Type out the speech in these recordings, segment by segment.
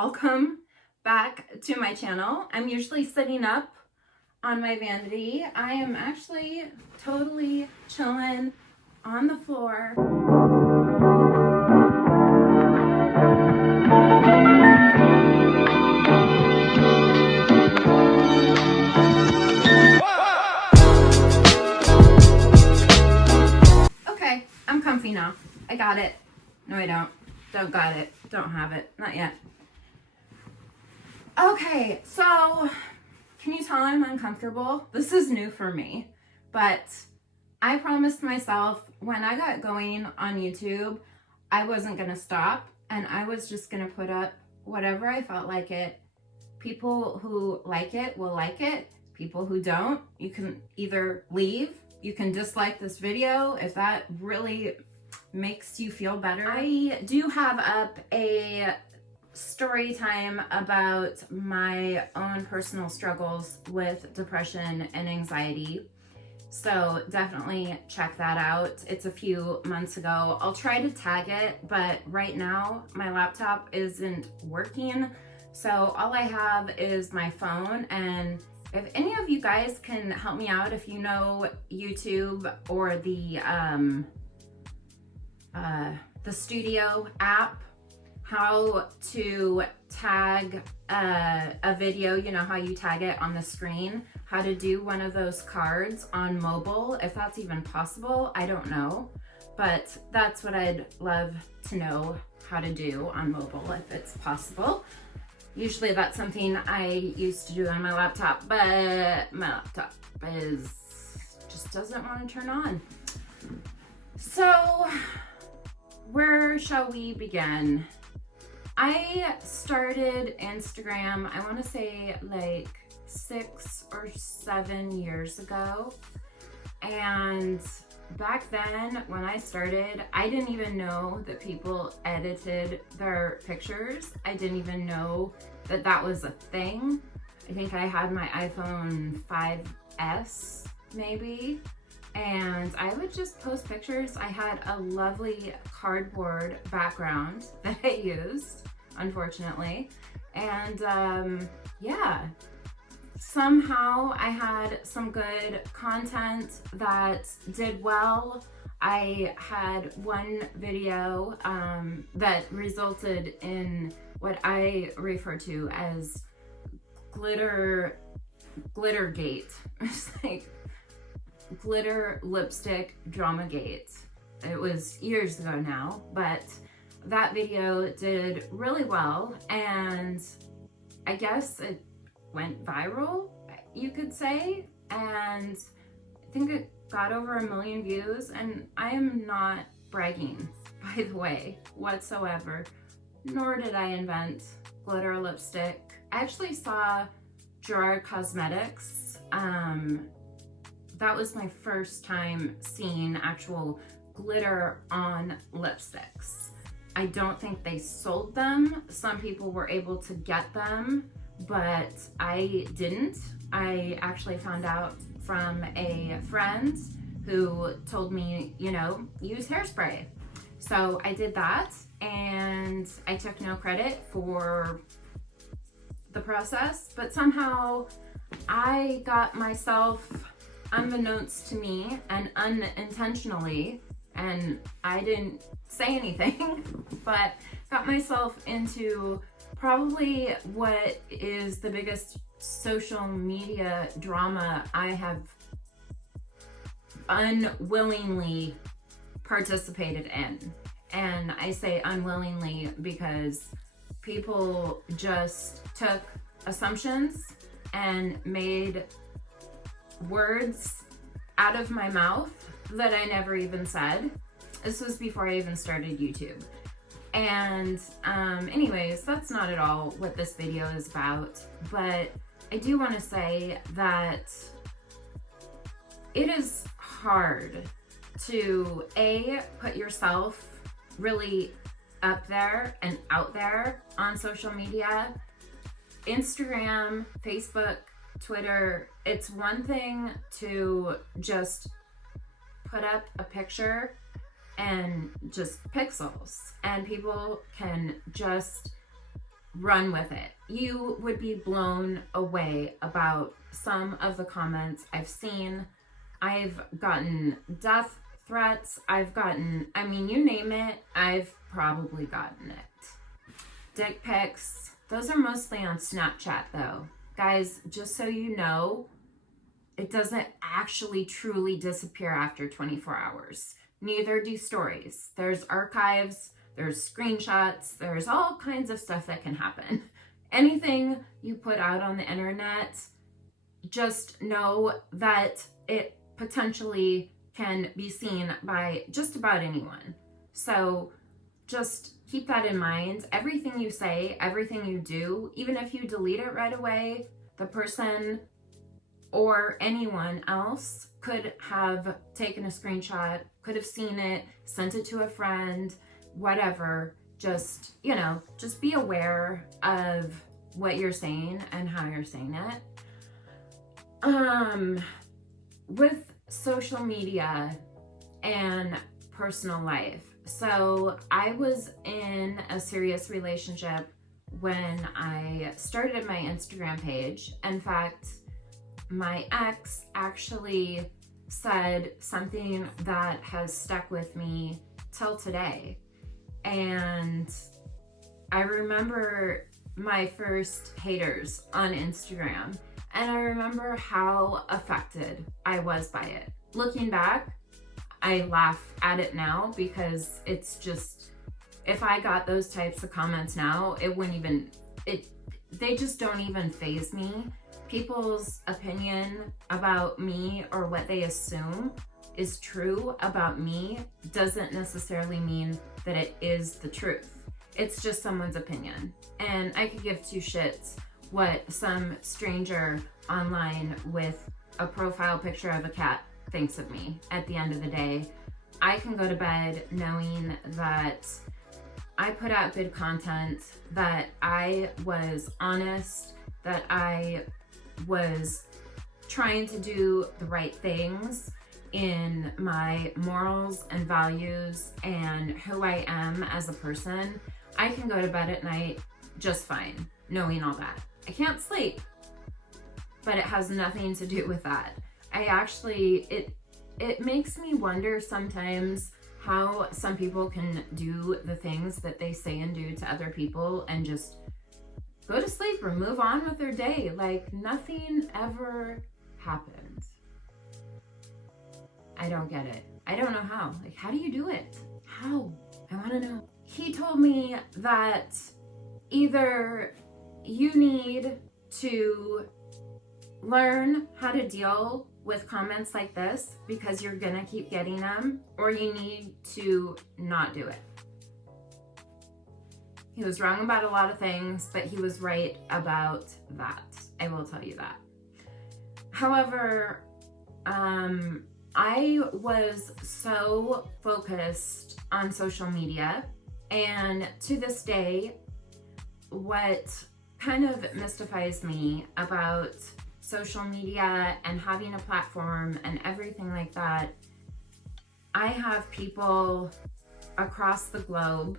Welcome back to my channel. I'm usually sitting up on my vanity. I am actually totally chilling on the floor. Okay, I'm comfy now. I got it. No, I don't. Don't got it. Don't have it. Not yet. Okay, so can you tell I'm uncomfortable? This is new for me, but I promised myself when I got going on YouTube, I wasn't going to stop and I was just going to put up whatever I felt like it. People who like it will like it. People who don't, you can either leave, you can dislike this video if that really makes you feel better. I do have up a story time about my own personal struggles with depression and anxiety. So definitely check that out. It's a few months ago. I'll try to tag it, but right now my laptop isn't working. So all I have is my phone, and if any of you guys can help me out, if you know YouTube or the Studio app, how to tag a video, you know how you tag it on the screen, how to do one of those cards on mobile, if that's even possible, I don't know, but that's what I'd love to know how to do on mobile if it's possible. Usually that's something I used to do on my laptop, but my laptop just doesn't want to turn on. So where shall we begin? I started Instagram, I want to say like 6 or 7 years ago. And back then when I started, I didn't even know that people edited their pictures. I didn't even know that that was a thing. I think I had my iPhone 5S maybe. And I would just post pictures. I had a lovely cardboard background that I used, unfortunately. And yeah, somehow I had some good content that did well. I had one video that resulted in what I refer to as Glittergate. It's like glitter lipstick Dramagate. It was years ago now, but that video did really well, and I guess it went viral, you could say, and I think it got over 1 million views, and I am not bragging, by the way, whatsoever, nor did I invent glitter lipstick. I actually saw Gerard Cosmetics. That was my first time seeing actual glitter on lipsticks. I don't think they sold them. Some people were able to get them, but I didn't. I actually found out from a friend who told me, you know, use hairspray. So I did that, and I took no credit for the process, but somehow I got myself, unbeknownst to me and unintentionally, and I didn't say anything, but got myself into probably what is the biggest social media drama I have unwillingly participated in. And I say unwillingly because people just took assumptions and made words out of my mouth that I never even said. This was before I even started YouTube. And anyways, that's not at all what this video is about, but I do want to say that it is hard to put yourself really up there and out there on social media. Instagram, Facebook, Twitter, it's one thing to just put up a picture and just pixels, and people can just run with it. You would be blown away about some of the comments I've seen. I've gotten death threats. I've gotten, I mean, you name it, I've probably gotten it. Dick pics. Those are mostly on Snapchat though. Guys, just so you know, it doesn't actually truly disappear after 24 hours. Neither do stories. There's archives, there's screenshots, there's all kinds of stuff that can happen. Anything you put out on the internet, just know that it potentially can be seen by just about anyone. So just keep that in mind. Everything you say, everything you do, even if you delete it right away, the person or anyone else could have taken a screenshot, could have seen it, sent it to a friend, whatever. Just, you know, just be aware of what you're saying and how you're saying it. With social media and personal life. So I was in a serious relationship when I started my Instagram page. In fact, my ex actually said something that has stuck with me till today. And I remember my first haters on Instagram, and I remember how affected I was by it. Looking back, I laugh at it now because it's just, if I got those types of comments now, it wouldn't even, they just don't even faze me. People's opinion about me or what they assume is true about me doesn't necessarily mean that it is the truth. It's just someone's opinion. And I could give two shits what some stranger online with a profile picture of a cat thinks of me. At the end of the day, I can go to bed knowing that I put out good content, that I was honest, that I was trying to do the right things in my morals and values and who I am as a person. I can go to bed at night just fine, knowing all that. I can't sleep, but it has nothing to do with that. I actually, it makes me wonder sometimes how some people can do the things that they say and do to other people and just go to sleep or move on with their day like nothing ever happened. I don't get it. I don't know how. Like, how do you do it? How? I want to know. He told me that either you need to learn how to deal with comments like this because you're gonna keep getting them, or you need to not do it. He was wrong about a lot of things, but he was right about that. I will tell you that. However, I was so focused on social media, and to this day, what kind of mystifies me about social media and having a platform and everything like that, I have people across the globe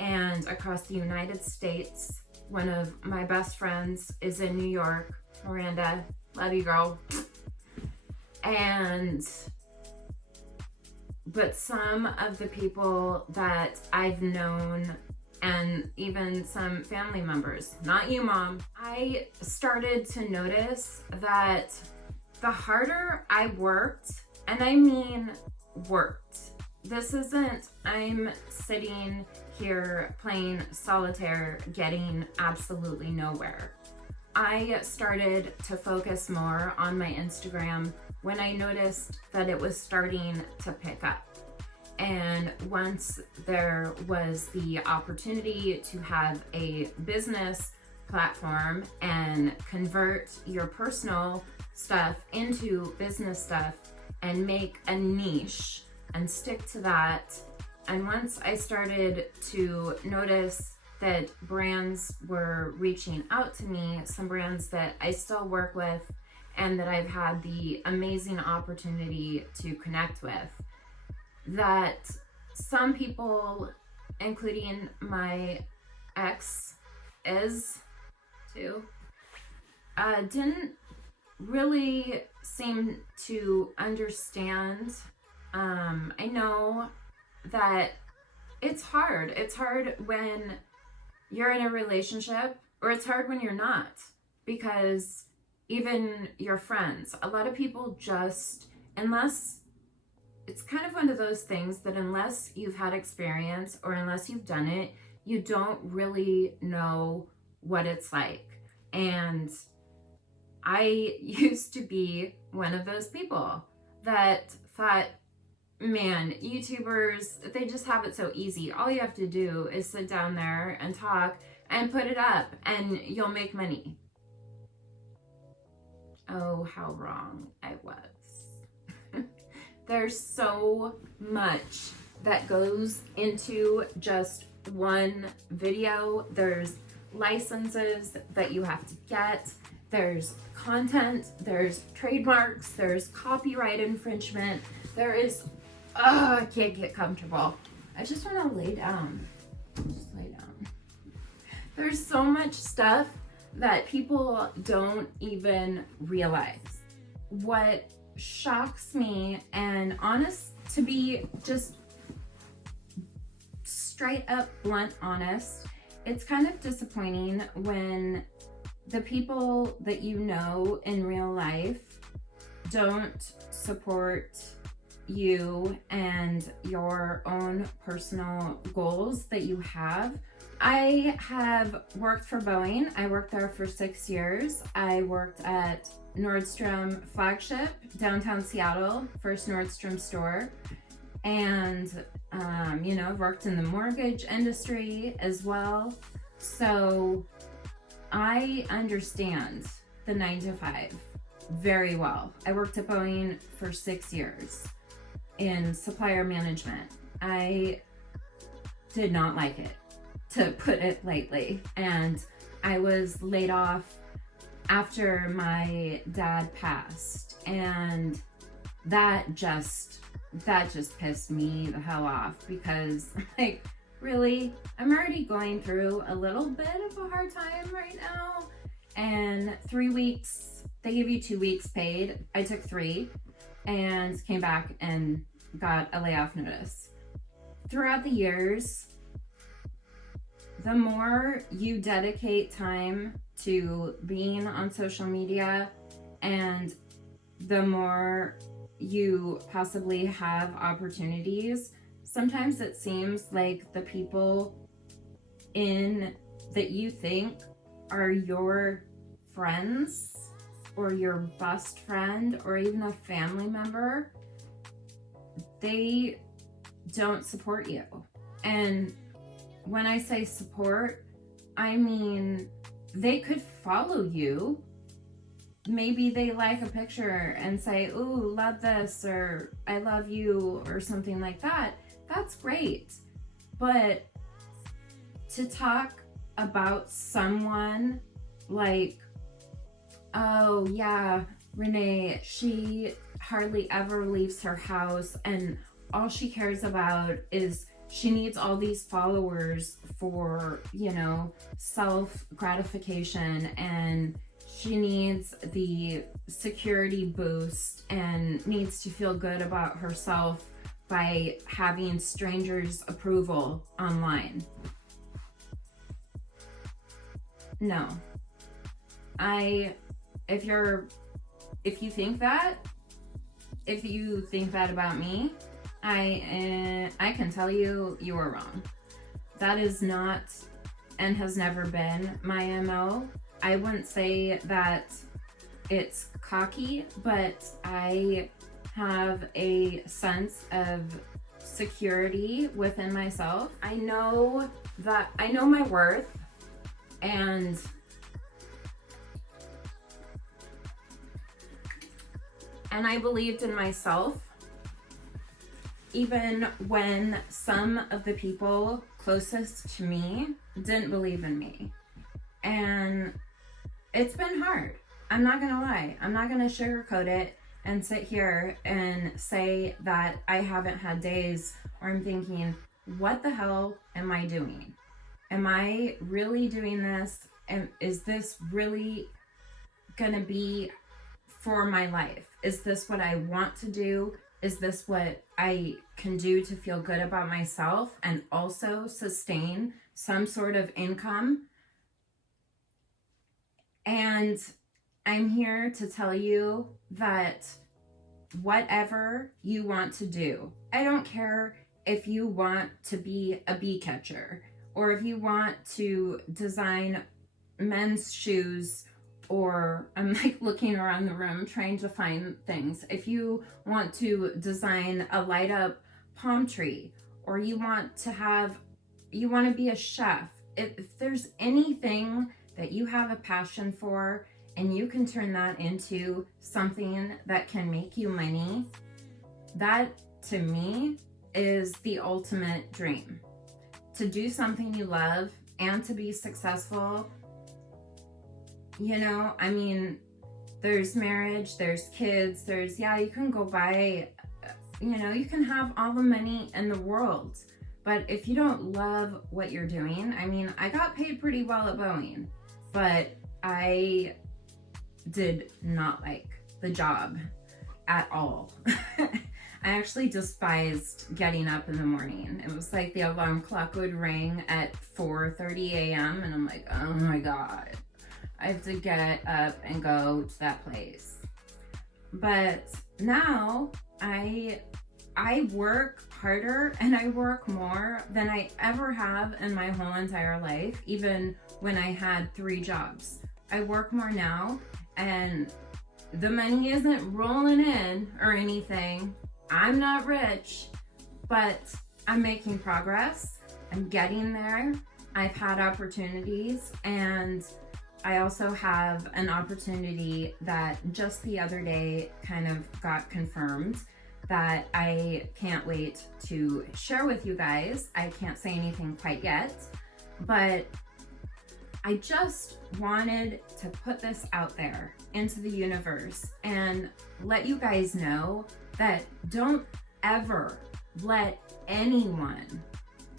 and across the United States. One of my best friends is in New York. Miranda, love you, girl. But some of the people that I've known, and even some family members, not you, Mom, I started to notice that the harder I worked, and I mean worked, this isn't I'm sitting here playing solitaire getting absolutely nowhere. I started to focus more on my Instagram when I noticed that it was starting to pick up. And once there was the opportunity to have a business platform and convert your personal stuff into business stuff and make a niche and stick to that, and once I started to notice that brands were reaching out to me, some brands that I still work with and that I've had the amazing opportunity to connect with, that some people, including my ex, is too, didn't really seem to understand. I know that it's hard. It's hard when you're in a relationship, or it's hard when you're not, because even your friends, a lot of people just, unless, it's kind of one of those things that unless you've had experience or unless you've done it, you don't really know what it's like. And I used to be one of those people that thought, man, YouTubers, they just have it so easy. All you have to do is sit down there and talk and put it up and you'll make money. Oh, how wrong I was. There's so much that goes into just one video. There's licenses that you have to get. There's content, there's trademarks, there's copyright infringement. There is, I can't get comfortable. I just want to lay down. Just lay down. There's so much stuff that people don't even realize. What shocks me, and honest, to be just straight up blunt honest, it's kind of disappointing when the people that you know in real life don't support you and your own personal goals that you have. I have worked for Boeing. I worked there for 6 years. I worked at Nordstrom flagship, downtown Seattle, first Nordstrom store. And, worked in the mortgage industry as well. So I understand the 9-to-5 very well. I worked at Boeing for 6 years in supplier management. I did not like it, to put it lightly. And I was laid off after my dad passed. And that just pissed me the hell off, because like, really, I'm already going through a little bit of a hard time right now. And 3 weeks, they give you 2 weeks paid. I took 3 and came back and got a layoff notice. Throughout the years, the more you dedicate time to being on social media and the more you possibly have opportunities, sometimes it seems like the people that you think are your friends or your best friend or even a family member, they don't support you. And when I say support, I mean they could follow you. Maybe they like a picture and say, ooh, love this, or I love you, or something like that. That's great. But to talk about someone like, oh yeah, Renee, she hardly ever leaves her house and all she cares about is she needs all these followers for, self gratification, and she needs the security boost and needs to feel good about herself by having strangers' approval online. No. If you think that about me, I can tell you are wrong. That is not and has never been my MO. I wouldn't say that it's cocky, but I have a sense of security within myself. I know my worth, and I believed in myself even when some of the people closest to me didn't believe in me. And it's been hard. I'm not gonna lie. I'm not gonna sugarcoat it and sit here and say that I haven't had days where I'm thinking, what the hell am I doing? Am I really doing this? And is this really going to be for my life? Is this what I want to do? Is this what I can do to feel good about myself and also sustain some sort of income? And I'm here to tell you that whatever you want to do, I don't care if you want to be a bee catcher, or if you want to design men's shoes, or I'm like looking around the room trying to find things. If you want to design a light up palm tree, or you want to be a chef, if there's anything that you have a passion for and you can turn that into something that can make you money, that to me is the ultimate dream. To do something you love and to be successful. You know, I mean, there's marriage, there's kids, you can go buy, you can have all the money in the world. But if you don't love what you're doing, I mean, I got paid pretty well at Boeing, but I did not like the job at all. I actually despised getting up in the morning. It was like the alarm clock would ring at 4:30 a.m. and I'm like, oh my God, I have to get up and go to that place. But now I work harder and I work more than I ever have in my whole entire life, even when I had 3 jobs. I work more now and the money isn't rolling in or anything. I'm not rich, but I'm making progress. I'm getting there. I've had opportunities, and I also have an opportunity that just the other day kind of got confirmed that I can't wait to share with you guys. I can't say anything quite yet, but I just wanted to put this out there into the universe and let you guys know that don't ever let anyone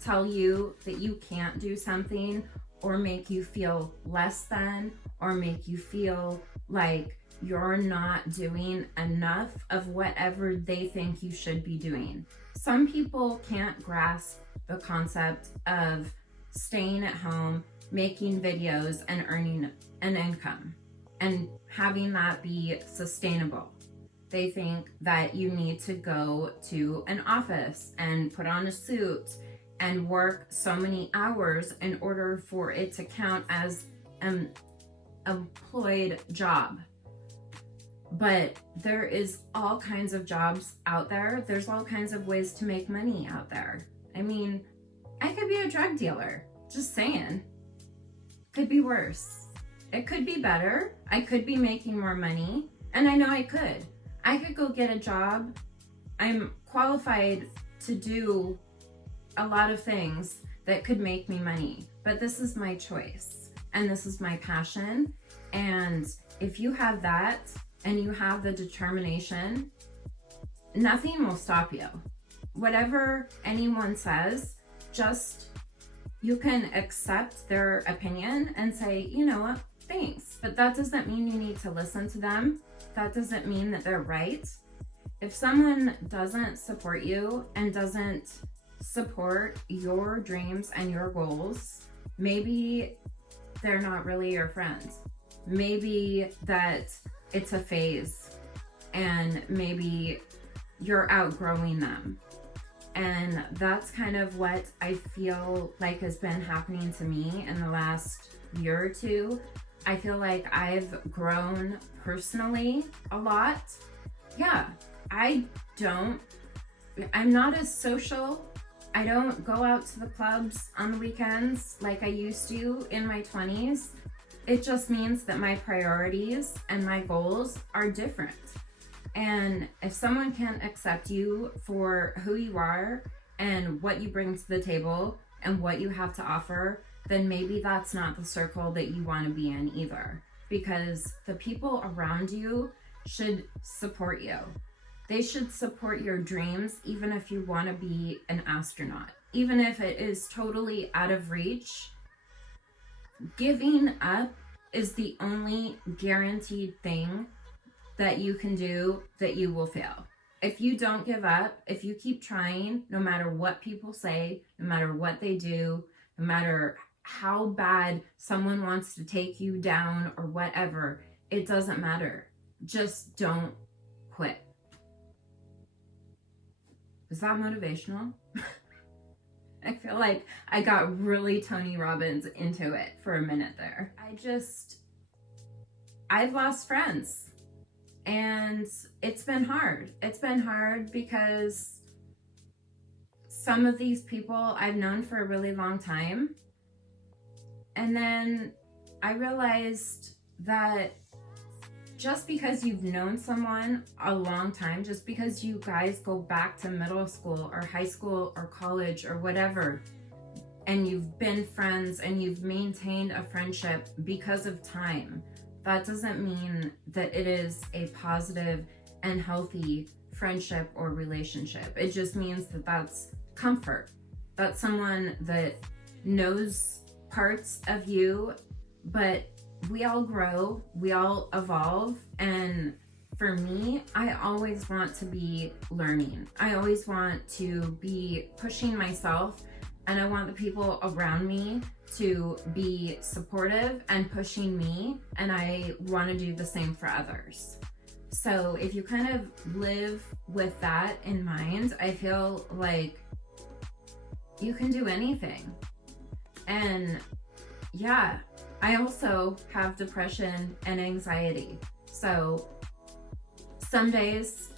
tell you that you can't do something, or make you feel less than, or make you feel like you're not doing enough of whatever they think you should be doing. Some people can't grasp the concept of staying at home, making videos, and earning an income and having that be sustainable. They think that you need to go to an office and put on a suit and work so many hours in order for it to count as an employed job. But there is all kinds of jobs out there. There's all kinds of ways to make money out there. I mean, I could be a drug dealer, just saying. Could be worse. It could be better. I could be making more money, and I know I could. I could go get a job. I'm qualified to do a lot of things that could make me money, but this is my choice and this is my passion. And if you have that and you have the determination, nothing will stop you. Whatever anyone says, just you can accept their opinion and say, you know what, thanks. But that doesn't mean you need to listen to them. That doesn't mean that they're right. If someone doesn't support you and doesn't support your dreams and your goals, maybe they're not really your friends. Maybe that it's a phase and maybe you're outgrowing them. And that's kind of what I feel like has been happening to me in the last year or two. I feel like I've grown personally a lot. Yeah, I'm not as social. I don't go out to the clubs on the weekends like I used to in my 20s. It just means that my priorities and my goals are different. And if someone can't accept you for who you are and what you bring to the table and what you have to offer, then maybe that's not the circle that you want to be in either. Because the people around you should support you. They should support your dreams, even if you want to be an astronaut. Even if it is totally out of reach, Giving up is the only guaranteed thing that you can do that you will fail. If you don't give up, if you keep trying, no matter what people say, no matter what they do, no matter how bad someone wants to take you down or whatever, it doesn't matter. Just don't quit. Is that motivational? I feel like I got really Tony Robbins into it for a minute there. I've lost friends. And it's been hard. It's been hard because some of these people I've known for a really long time. And then I realized that just because you've known someone a long time, just because you guys go back to middle school or high school or college or whatever, and you've been friends and you've maintained a friendship because of time, that doesn't mean that it is a positive and healthy friendship or relationship. It just means that that's comfort. That's someone that knows parts of you, but we all grow, we all evolve. And for me, I always want to be learning. I always want to be pushing myself, and I want the people around me to be supportive and pushing me, and I want to do the same for others. So if you kind of live with that in mind, I feel like you can do anything. And yeah, I also have depression and anxiety. So some days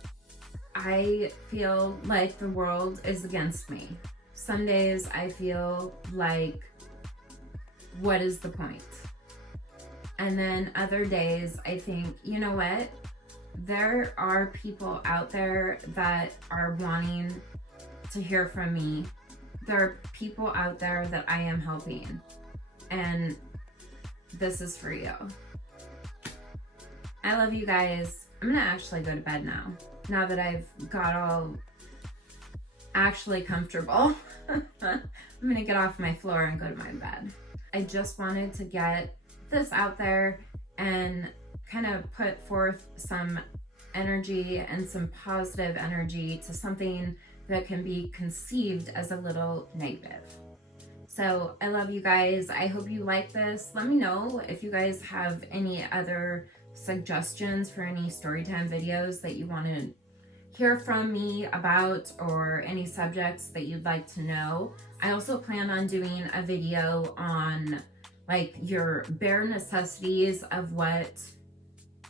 I feel like the world is against me. Some days I feel like, what is the point? And then other days I think, you know what? There are people out there that are wanting to hear from me. There are people out there that I am helping. And this is for you. I love you guys. I'm gonna actually go to bed now that I've got all actually comfortable. I'm gonna get off my floor and go to my bed. I just wanted to get this out there and kind of put forth some energy and some positive energy to something that can be conceived as a little negative. So I love you guys. I hope you like this. Let me know if you guys have any other suggestions for any storytime videos that you want to hear from me about, or any subjects that you'd like to know. I also plan on doing a video on like your bare necessities of what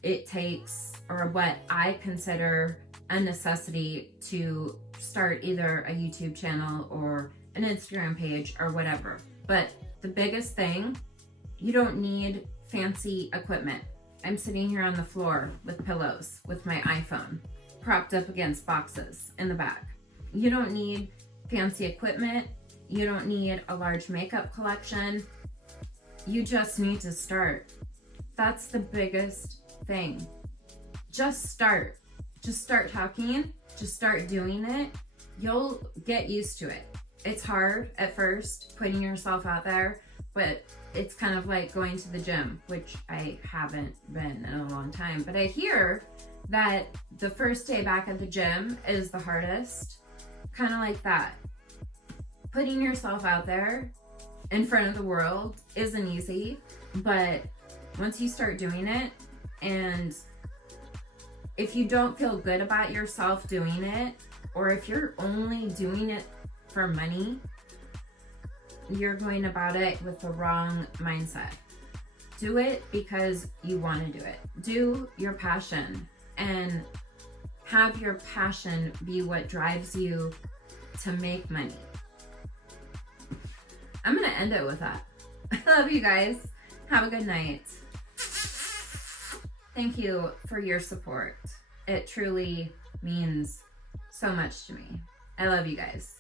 it takes, or what I consider a necessity to start either a YouTube channel or an Instagram page or whatever. But the biggest thing, you don't need fancy equipment. I'm sitting here on the floor with pillows with my iPhone propped up against boxes in the back. You don't need fancy equipment. You don't need a large makeup collection. You just need to start. That's the biggest thing. Just start. Just start talking. Just start doing it. You'll get used to it. It's hard at first, putting yourself out there, but it's kind of like going to the gym, which I haven't been in a long time. But I hear that the first day back at the gym is the hardest. Kind of like that. Putting yourself out there in front of the world isn't easy, but once you start doing it, and if you don't feel good about yourself doing it, or if you're only doing it for money, you're going about it with the wrong mindset. Do it because you want to do it. Do your passion, and have your passion be what drives you to make money. I'm gonna end it with that. I love you guys. Have a good night. Thank you for your support. It truly means so much to me. I love you guys.